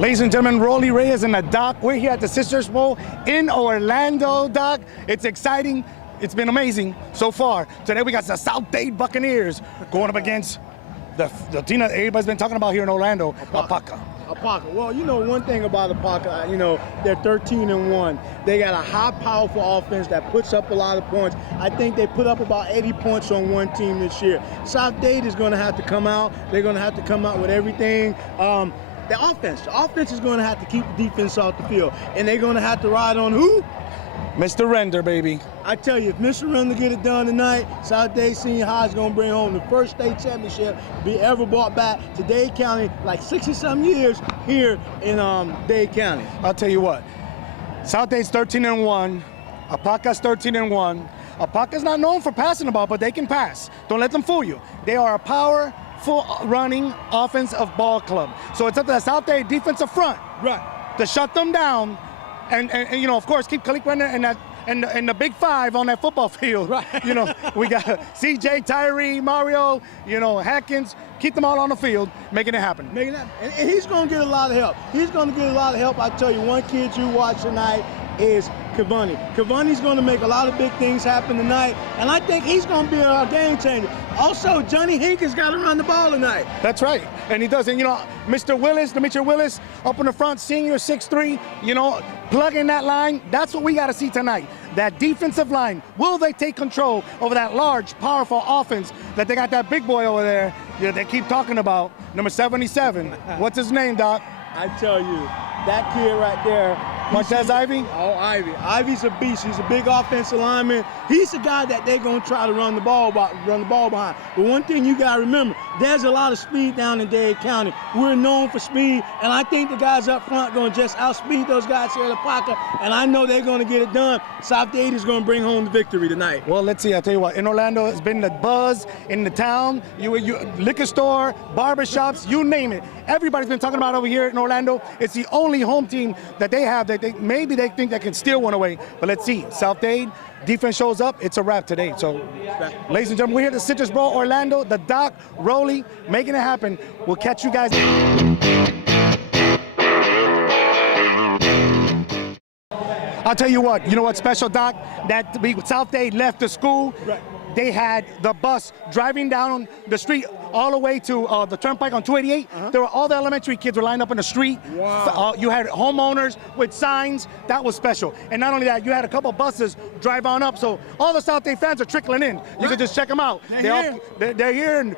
Ladies and gentlemen, Rolly Reyes and the Doc. We're here at the Citrus Bowl in Orlando, Doc. It's exciting. It's been amazing so far. Today we got the South Dade Buccaneers going up against the team that everybody's been talking about here in Orlando, APOPKA. APOPKA. Well, you know, one thing about APOPKA, you know, they're 13-1. They got a high, powerful offense that puts up a lot of points. I think they put up about 80 points on one team this year. South Dade is going to have to come out. They're going to have to come out with everything. The offense is going to have to keep the defense off the field, and they're going to have to ride on who? Mr. Render, baby. I tell you, if Mr. Render get it done tonight, South Dade Senior High is going to bring home the first state championship to be ever brought back to Dade County, like 60-some years here in Dade County. I'll tell you what, South Dade's 13-1, APOPKA's 13-1. APOPKA's not known for passing the ball, but they can pass. Don't let them fool you. They are a powerful running offensive ball club. So it's up to the South Dade defensive front, Right, to shut them down, and you know, of course, keep Khalid Render and the big five on that football field. Right. You know, we got CJ, Tyree, Mario, you know, Hatkins. Keep them all on the field, making it happen. And he's going to get a lot of help. He's going to get a lot of help. I tell you, one kid you watch tonight is Cavani. Cavani's going to make a lot of big things happen tonight, and I think he's going to be a game changer. Also, Johnny Hinkins got to run the ball tonight. That's right, and he does. And you know, Mr. Willis, Demetri Willis, up in the front, senior, 6'3", you know, plugging that line. That's what we got to see tonight. That defensive line, will they take control over that large, powerful offense that they got that big boy over there that they keep talking about, number 77. What's his name, Doc? I tell you, that kid right there. Martez Ivy? Oh, Ivy. Ivy's a beast. He's a big offensive lineman. He's the guy that they're going to try to run the ball behind. But one thing you got to remember, there's a lot of speed down in Dade County. We're known for speed, and I think the guys up front going to just outspeed those guys here in APOPKA, and I know they're going to get it done. South Dade is going to bring home the victory tonight. Well, let's see. I'll tell you what. In Orlando, it's been the buzz in the town. You liquor store, barbershops, you name it. Everybody's been talking about over here in Orlando. It's the only home team that they have that maybe they think they can steal one away. But let's see. South Dade, defense shows up. It's a wrap today. So, ladies and gentlemen, we're here at the Citrus Bowl, Orlando. The Doc, Rolly, making it happen. We'll catch you guys. I'll tell you what. You know what's special, Doc? That South Dade left the school. Right. They had the bus driving down the street all the way to the turnpike on 288. There were all the elementary kids were lined up in the street. Wow. You had homeowners with signs. That was special. And not only that, you had a couple buses drive on up. So all the South Dade fans are trickling in. You can just check them out. They're here. And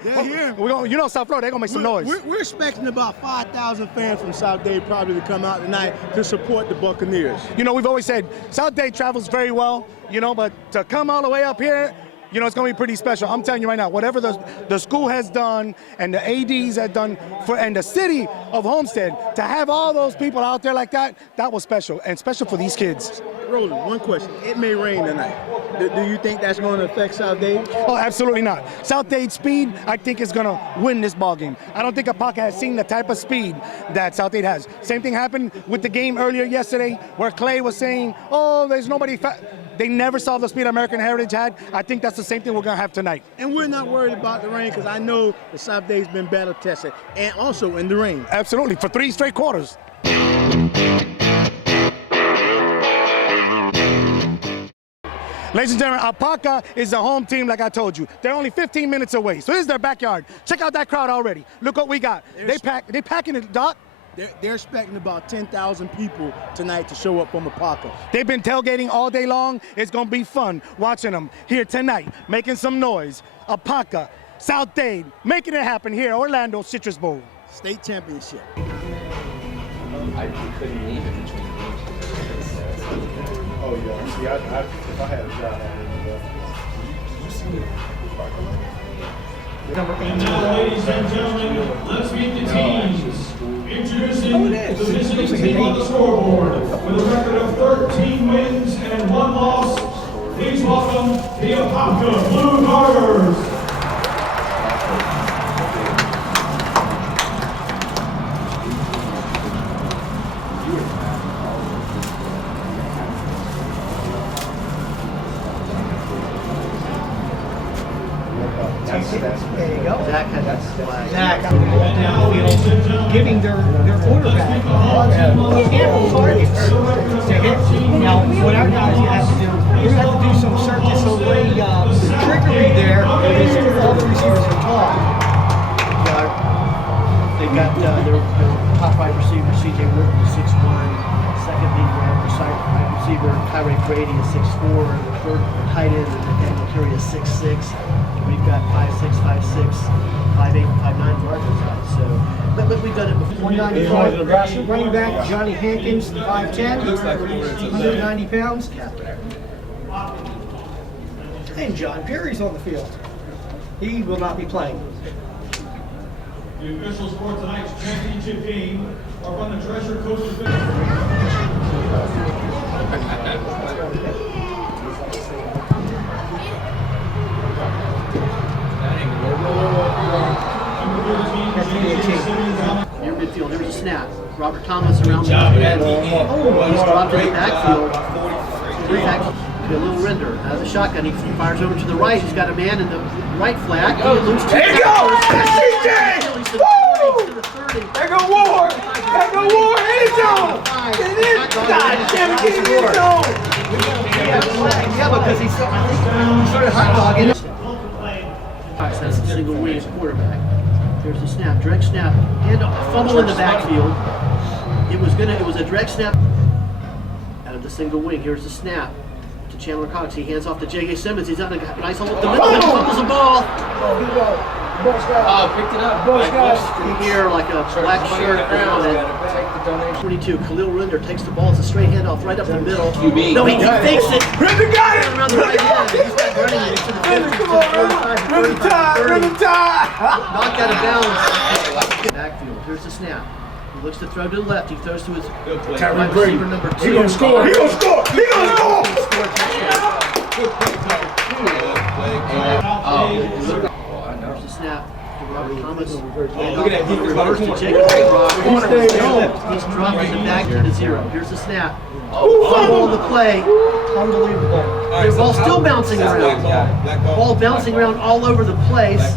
you know, South Florida, they're going to make some noise. We're expecting about 5,000 fans from South Dade probably to come out tonight to support the Buccaneers. You know, we've always said South Dade travels very well, you know, but to come all the way up here, you know, it's going to be pretty special. I'm telling you right now, whatever the school has done and the ADs have done and the city of Homestead, to have all those people out there like that, that was special, and special for these kids. Roland, one question. It may rain tonight. Do you think that's going to affect South Dade? Oh, absolutely not. South Dade speed, I think, is going to win this ball game. I don't think APOPKA has seen the type of speed that South Dade has. Same thing happened with the game earlier yesterday where Clay was saying, oh, there's nobody They never saw the speed American Heritage had. I think that's the same thing we're going to have tonight. And we're not worried about the rain because I know the South Dade's been battle tested, and also in the rain. Absolutely, for 3 straight quarters. Ladies and gentlemen, APOPKA is the home team, like I told you. They're only 15 minutes away, so this is their backyard. Check out that crowd already. Look what we got. They packing it, Doc. They're expecting about 10,000 people tonight to show up from APOPKA. They've been tailgating all day long. It's going to be fun watching them here tonight, making some noise. APOPKA, South Dade, making it happen here, Orlando Citrus Bowl. State championship. I couldn't leave it between games. Oh yeah. See, if I had a job, I would. You see me? Number 18. Now, ladies and gentlemen, let's meet the teams. Introducing the visiting team on the scoreboard with a record of 13 wins and 1 loss. Please welcome the APOPKA Blue Darters. There you go. Zach had that flag. Zach down the field, giving their quarterback ample targets to hit. Now, what our guys have to do, we're going to have to do some searches so the trickery there is all the receivers are tall. They've got their top wide receiver, C.J. Wharton, is 6'1". Second leading wide receiver, Tyree Brady, is 6'4". The third tight end, Daniel Curry, is 6'6". We've got 5'6", 5'6", 5'8", 5'9" larger guys. So, but we've done it before. 195 running back Johnny Hankins, 5'10", 190 pounds. Captain. And John Perry's on the field. He will not be playing. The officials for tonight's championship game are from the Treasure Coast. Near midfield, there's a snap. Robert Thomas around the end. He's dropped in the backfield. To a little render. Out of the shotgun, he fires over to the right. He's got a man in the right flat. He loses 2 There you go! tackles. CJ! To the 30. There go Ward! There go Ward! End zone! Get in! God damn it, get in the zone! Yeah, because he started hot dogging. That's a single wing quarterback. There's the snap, direct snap, and a fumble in the backfield. It was a direct snap out of the single wing. Here's the snap to Chandler Cox. He hands off to J.K. Simmons. He's on a nice hole up the middle. He fumbles the ball. Picked it up. You hear like a black shirt around it. 22. Khalil Rinder takes the ball. It's a straight handoff right up the middle. QB. No, he fakes it. Rinder got it! Around the right end. He's got running to the 50, Come on, Rinder! Rinder time! Rinder time! Knocked out of bounds. Backfield. Here's the snap. He looks to throw to the left. He throws to his wide receiver number 2. He gonna score! He gonna score! He gonna score! There's the snap to Robert Thomas. Look at that. He reversed to Jacob. He's dropped in the back to 0. Here's the snap. Fumble on the play. Unbelievable. The ball still bouncing around. Ball bouncing around all over the place.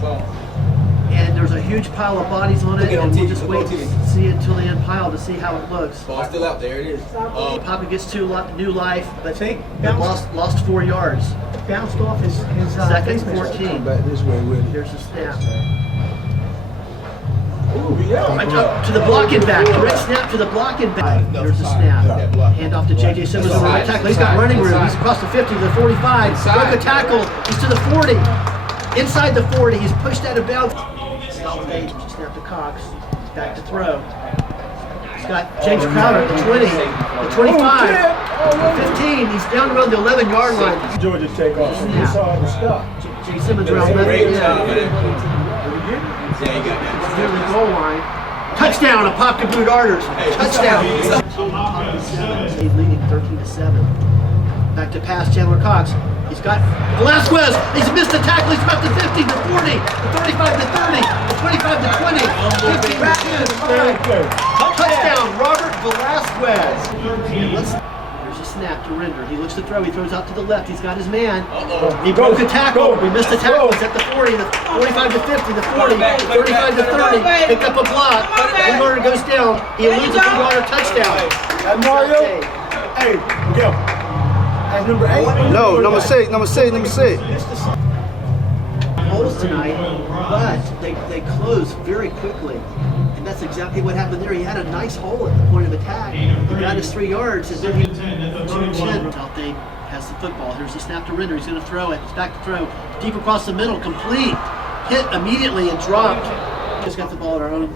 And there's a huge pile of bodies on it, and we'll just wait to see it until the end pile to see how it looks. Ball's still out there. It is. Papa gets to new life, but they lost 4 yards. Bounced off his second 14. Here's the snap. To the blocking back, direct snap to the blocking back. There's the snap. Hand off to J.J. Simmons on the right tackle. He's got running room. He's across the 50 to the 45. Broke a tackle. He's to the 40. Inside the 40. He's pushed out of bounds. Snap to Cox. Back to throw. He's got James Crowder at the 20, the 25, the 15. He's down around the 11-yard line. Georgia take off. It's hard to stop. J. Simmons around left. Near the goal line. Touchdown, APOPKA Blue Darters. Touchdown. He's leading 13-7. Back to pass, Chandler Cox. He's got Velasquez. He's missed the tackle. He's got the 50, the 40, the 35 to 30, the 25 to 20, 15 to 2. Touchdown, Robert Velasquez. Here's a snap to Rinder. He looks to throw. He throws out to the left. He's got his man. He broke a tackle. We missed the tackle. It's at the 40, the 45 to 50, the 40, 35 to 30. Pick up a block. Blue Darter goes down. He eludes a Blue Darter touchdown. Mario. Hey, go. Number 8? No, number 6. Holes tonight, but they close very quickly. And that's exactly what happened there. He had a nice hole at the point of attack. He got his 3 yards, and then he 2-10. South Dade has the football. Here's the snap to Rinder. He's going to throw it. He's back to throw. Deep across the middle, complete. Hit immediately and dropped. Just got the ball at our own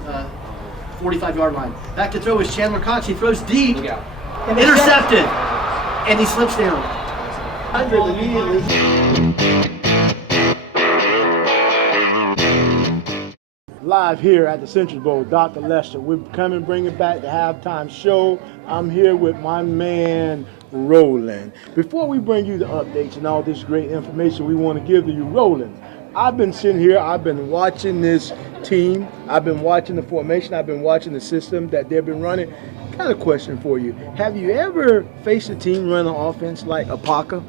45-yard line. Back to throw is Chandler Cox. He throws deep. Look out. Intercepted. And he slips down. 100 immediately. Live here at the Century Bowl, Dr. Lester. We're coming, bringing back the halftime show. I'm here with my man, Roland. Before we bring you the updates and all this great information we want to give to you, Roland, I've been sitting here, I've been watching this team, I've been watching the formation, I've been watching the system that they've been running. Got a question for you. Have you ever faced a team running offense like APOPKA?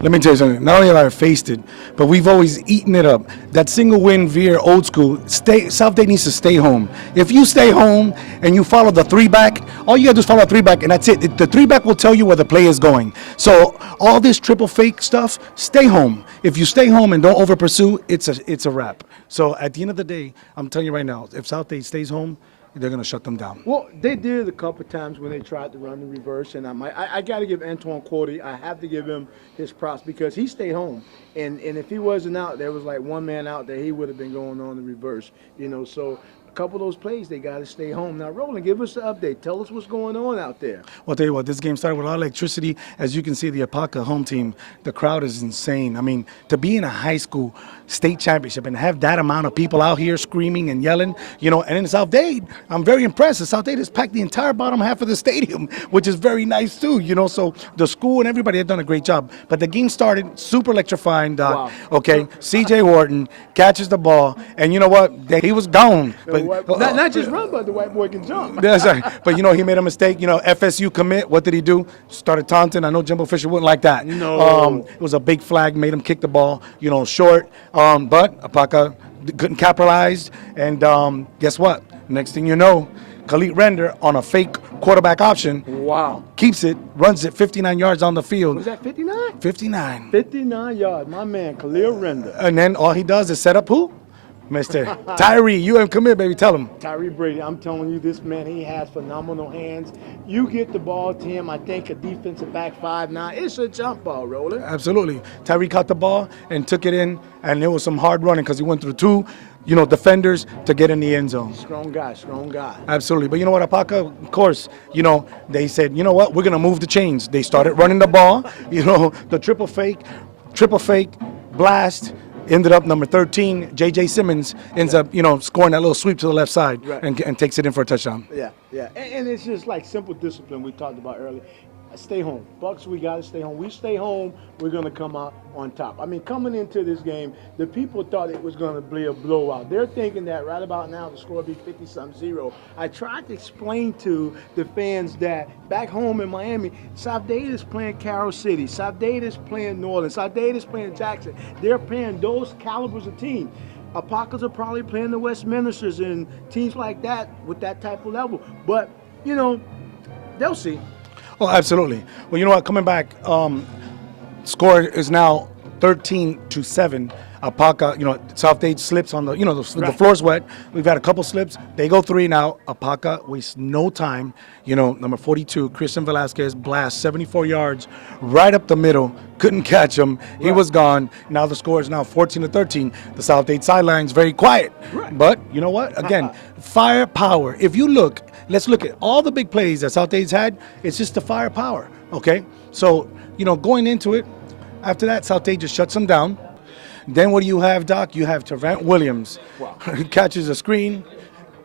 Let me tell you something. Not only have I faced it, but we've always eaten it up. That single win veer old school. South Dade needs to stay home. If you stay home and you follow the 3-back, all you gotta do is follow a 3-back, and that's it. The 3-back will tell you where the play is going. So all this triple fake stuff, stay home. If you stay home and don't over pursue, it's a wrap. So at the end of the day, I'm telling you right now, if South Dade stays home, they're going to shut them down. Well, they did a couple times when they tried to run the reverse, and I got to give Antoine Cordy, I have to give him his props because he stayed home. And if he wasn't out, there was like one man out there, he would have been going on the reverse. So a couple of those plays, they got to stay home. Now, Roland, give us the update. Tell us what's going on out there. Well, I'll tell you what, this game started with a lot of electricity. As you can see, the APOPKA home team, the crowd is insane. I mean, to be in a high school state championship and have that amount of people out here screaming and yelling, and in South Dade, I'm very impressed. South Dade has packed the entire bottom half of the stadium, which is very nice too, so the school and everybody have done a great job. But the game started super electrifying, Doc. Wow. Okay, C.J. Wharton catches the ball, and you know what? He was gone. But Not just run, but the white boy can jump. That's right. But he made a mistake. FSU commit. What did he do? Started taunting. I know Jimbo Fisher wouldn't like that. No. It was a big flag. Made him kick the ball. Short. But APOPKA couldn't capitalize. And guess what? Next thing you know, Khalid Render on a fake quarterback option. Wow. Keeps it. Runs it 59 yards on the field. Was that 59? 59. 59 yards. My man, Khalil Render. And then all he does is set up who? Mr. Tyree, you haven't come here, baby. Tell him. Tyree Brady, I'm telling you, this man, he has phenomenal hands. You get the ball to him, I think a defensive back 5'9". It's a jump ball, Roland. Absolutely. Tyree caught the ball and took it in, and there was some hard running because he went through two, defenders to get in the end zone. Strong guy, strong guy. Absolutely. But you know what, APOPKA, of course, they said, you know what, we're going to move the chains. They started running the ball, the triple fake, blast. Ended up number 13, J.J. Simmons ends up, scoring that little sweep to the left side and takes it in for a touchdown. Yeah. And it's just like simple discipline we talked about earlier. Stay home. Bucks, we got to stay home. We stay home, we're going to come out on top. I mean, coming into this game, the people thought it was going to be a blowout. They're thinking that right about now the score will be 50-0. I tried to explain to the fans that back home in Miami, South Dade is playing Carroll City. South Dade is playing New Orleans. South Dade is playing Jackson. They're playing those calibers of teams. APOPKAs are probably playing the Westminsters and teams like that with that type of level. But, they'll see. Oh, absolutely. Well, you know what? Coming back, score is now 13-7. APOPKA, South Dade slips on the, the floor's wet. We've had a couple slips. They go 3 now. APOPKA wastes no time. Number 42, Christian Velasquez, blast 74 yards right up the middle. Couldn't catch him. He was gone. Now the score is now 14-13. The South Dade sideline's very quiet. Right. But you know what? Again, firepower. If you look, let's look at all the big plays that South Dade's had. It's just the firepower. Okay? So, going into it, after that, South Dade just shuts them down. Then what do you have, Doc? You have Terrant Williams. Wow. Catches a screen,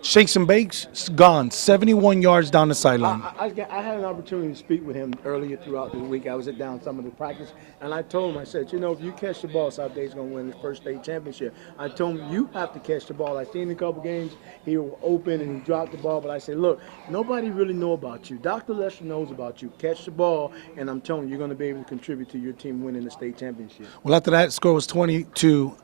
shakes and bakes, gone. 71 yards down the sideline. I had an opportunity to speak with him earlier throughout the week. I was down some of the practice, and I told him, I said, if you catch the ball, South Dade's going to win the first state championship. I told him, you have to catch the ball. I've seen a couple games, he was open and he dropped the ball, but I said, look, nobody really know about you. Dr. Lester knows about you. Catch the ball, and I'm telling you, you're going to be able to contribute to your team winning the state championship. Well, after that, score was 20-14,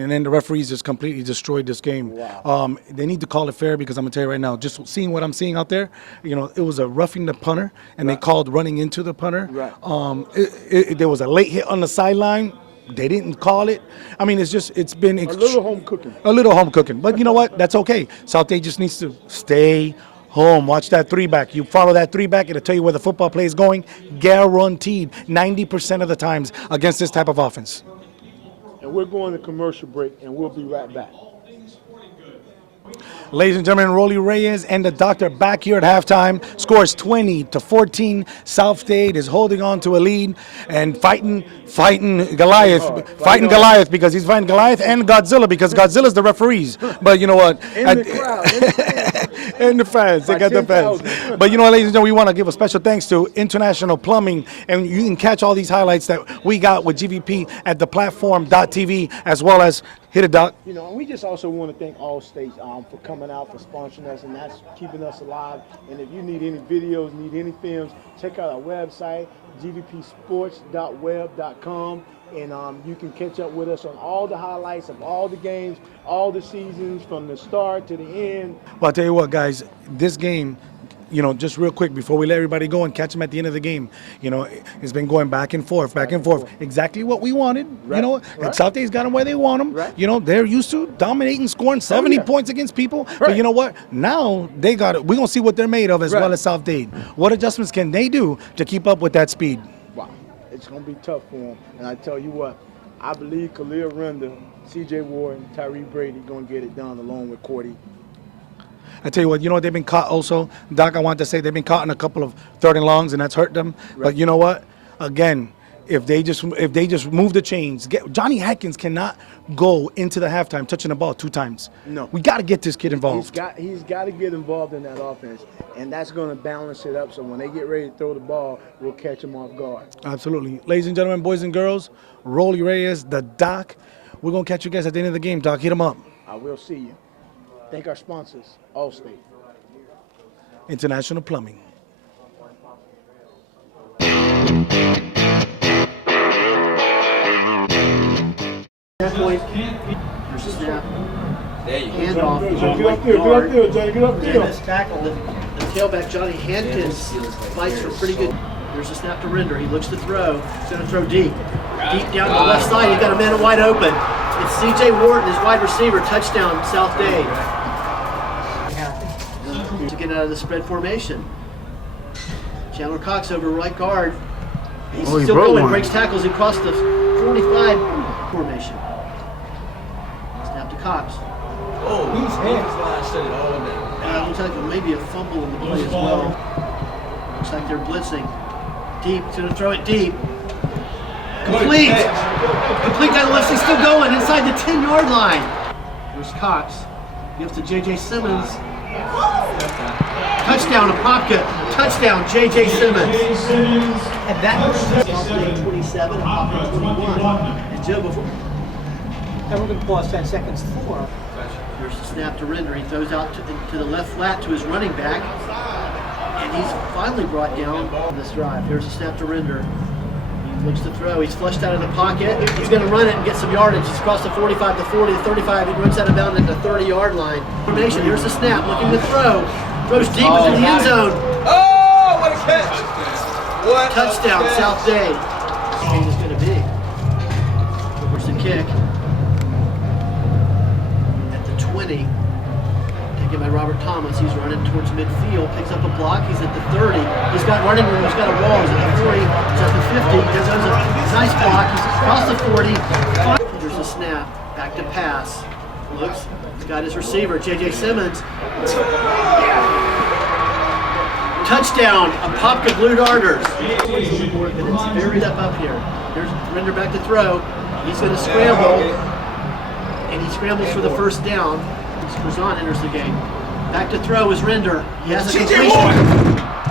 and then the referees just completely destroyed this game. Wow. They need to call it fair because I'm going to tell you right now, just seeing what I'm seeing out there, it was a roughing the punter, and they called running into the punter. Right. There was a late hit on the sideline. They didn't call it. I mean, it's been A little home cooking. A little home cooking. But you know what? That's okay. South Dade just needs to stay home. Watch that 3-back. You follow that 3-back, it'll tell you where the football play is going. Guaranteed 90% of the times against this type of offense. And we're going to commercial break, and we'll be right back. Ladies and gentlemen, Rolly Reyes and the doctor back here at halftime. Scores 20-14. South Dade is holding on to a lead and fighting Goliath. Fighting Goliath because he's fighting Goliath and Godzilla because Godzilla's the referees. But you know what? In the crowd. And the fans. They got the fans. But you know what, ladies and gentlemen, we want to give a special thanks to International Plumbing. And you can catch all these highlights that we got with GVP at theplatform.tv as well as hit it, Doc. You know, and we just also want to thank all states for coming out, for sponsoring us, and that's keeping us alive. And if you need any videos, need any films, check out our website, gvpsports.web.com, and you can catch up with us on all the highlights of all the games, all the seasons, from the start to the end. Well, I'll tell you what, guys, this game, you know, just real quick before we let everybody go and catch them at the end of the game, you know, it's been going back and forth. Exactly what we wanted. Right. You know, and South Dade's got them where they want them. Right. You know, they're used to dominating, scoring 70 points against people. Right. But you know what? Now they got it. We're going to see what they're made of as well as South Dade. What adjustments can they do to keep up with that speed? Wow, it's going to be tough for them. And I tell you what, I believe Khalil Render, C.J. Ward, and Tyree Brady going to get it done along with Cordy. I tell you what, you know what they've been caught also, Doc, I want to say they've been caught in a couple of third and longs, and that's hurt them. Right. But you know what? Again, if they just move the chains, Johnny Hatkins cannot go into the halftime touching the ball 2 times. No. We got to get this kid involved. He's got to get involved in that offense, and that's going to balance it up so when they get ready to throw the ball, we'll catch them off guard. Absolutely. Ladies and gentlemen, boys and girls, Rolly Reyes, the Doc. We're going to catch you guys at the end of the game, Doc. Hit them up. I will see you. Thank our sponsors, Allstate. International Plumbing. That point, there's a snap. There you go. Handoff. Get up there, Johnny, get up And there. this tackle, the tailback, Johnny Hankins, fights for pretty good. There's a snap to Render. He looks to throw. He's going to throw deep. Deep down to the left side. He's got a man wide open. It's C.J. Wharton, his wide receiver. Touchdown, South Dade. To get out of the spread formation. Chandler Cox over right guard. He's still going. Breaks tackles across the 45 formation. Snap to Cox. Oh, he's line shut it all down. Looks like maybe a fumble in the play as well. Looks like they're blitzing. Deep, he's gonna throw it deep. Complete! Complete down the left, he's still going inside the 10-yard line. Here's Cox. Gives to J.J. Simmons. Touchdown, APOPKA. Touchdown, J.J. Simmons. And that was 27, APOPKA 21. And Joe, before. And we're going to pause 10 seconds for. Here's the snap to Render. He throws out to the left flat to his running back. And he's finally brought down on this drive. Here's the snap to Render. He looks to throw. He's flushed out of the pocket. He's going to run it and get some yardage. He's across the 45, the 40, the 35. He runs out of bounds at the 30-yard line. Formation. Here's the snap. Looking to throw. Throws deep into the end zone. Oh, what a catch! What Touchdown, a catch. South Dade. This game is going to be. Here's the kick. At the 20. Taken by Robert Thomas. He's running towards midfield. Picks up a block. He's at the 30. He's got running room. He's got a wall. He's at the 40. He's at the 50. He does a nice block. He's across the 40. There's a snap. Back to pass. Looks. He's got his receiver, J.J. Simmons. Touchdown, APOPKA Blue Darters. It's very up here. Here's Render back to throw. He's going to scramble. And he scrambles for the first down. Fhsaa enters the game. Back to throw is Render. He has a completion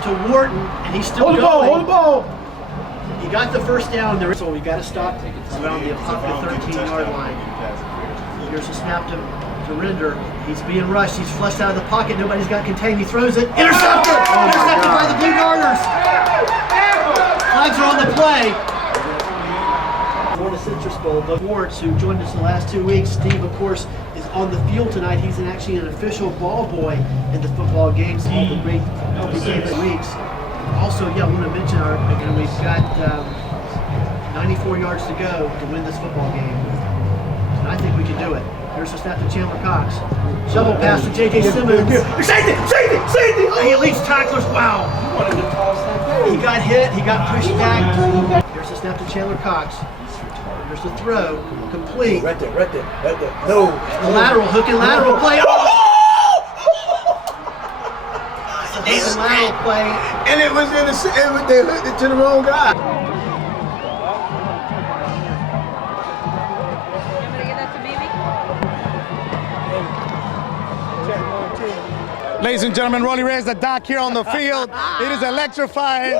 to Wharton, and he's still going. Hold the ball. He got the first down there, so we got to stop around the APOPKA 13-yard line. Here's a snap to Render. He's being rushed. He's flushed out of the pocket. Nobody's got contained. He throws it. Intercepted! Intercepted by the Blue Darters. Flags are on the play. Florida Citrus Bowl. The Wards, who joined us the last 2 weeks. Steve, of course, is on the field tonight. He's actually an official ball boy in the football games. All the great healthy games weeks. Also, yeah, I want to mention and we've got 94 yards to go to win this football game. And I think we can do it. Here's the snap to Chandler Cox. Shovel pass to J.J. Simmons. Safety! He leads tacklers. Wow. He got hit. He got pushed back. Here's the snap to Chandler Cox. Here's the throw. Complete. Right there. No. The lateral, hook and lateral play. Oh! Nathan lateral play. And it was they hooked it to the wrong guy. Ladies and gentlemen, Rolly Reyes, the doc here on the field. It is electrifying.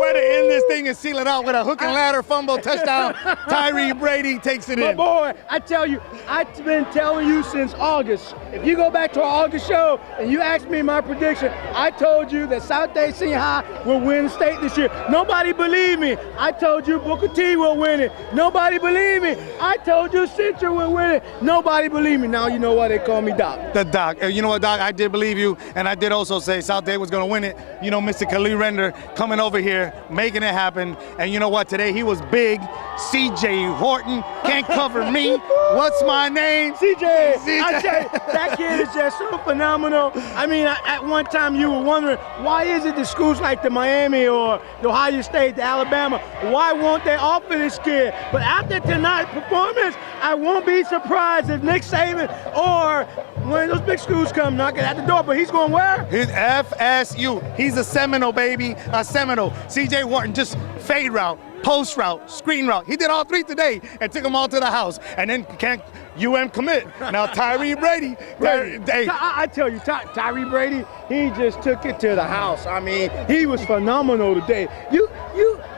Way to end this thing and seal it out with a hook and ladder fumble touchdown. Tyree Brady takes it But in. boy, I tell you, I've been telling you since August. If you go back to our August show and you asked me my prediction, I told you that South Dade Senior High will win state this year. Nobody believed me. I told you Booker T will win it. Nobody believed me. I told you Central will win it. Nobody believed me. Now you know why they call me Doc. The doc. You know what, Doc? I did believe you, and I did also say South Dade was going to win it. You know, Mr. Khalil Render coming over here, making it happen. And you know what? Today he was big. CJ Horton can't cover me. What's my name? CJ. I tell you, that kid is just so phenomenal. I mean, at one time you were wondering, why is it that schools like the Miami or the Ohio State, the Alabama, why won't they offer this kid? But after tonight's performance, I won't be surprised if Nick Saban or one of those big schools come knocking at the door. But he's going where? He's FSU. He's a Seminole, baby. A Seminole. CJ Horton just fade route, post route, screen route. He did all three today and took them all to the house. And then can't UM commit. Now Tyree Brady. I tell you, Tyree Brady, he just took it to the house. I mean, he was phenomenal today.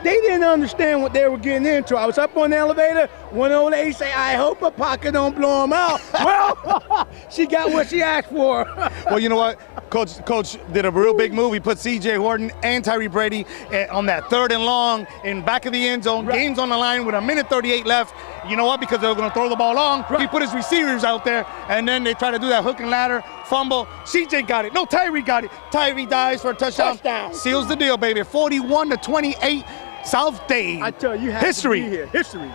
They didn't understand what they were getting into. I was up on the elevator. One old lady say, "I hope APOPKA don't blow him out." Well, she got what she asked for. Well, you know what? Coach did a real big move. He put C.J. Horton and Tyree Brady on that 3rd and long in back of the end zone. Right. Game's on the line with 1:38 left. You know what? Because they were going to throw the ball long. Right. He put his receivers out there, and then they try to do that hook and ladder fumble. C.J. got it. No, Tyree got it. Tyree dives for a touchdown. Seals the deal, baby. 41-28. South Dade. I tell you, you have history. To be here. History.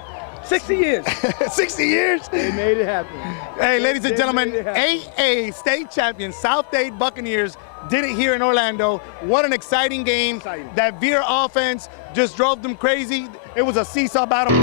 60 years. 60 years? They made it happen. Hey, ladies and gentlemen, AA state champion South Dade Buccaneers did it here in Orlando. What an exciting game. That Veer offense just drove them crazy. It was a seesaw battle.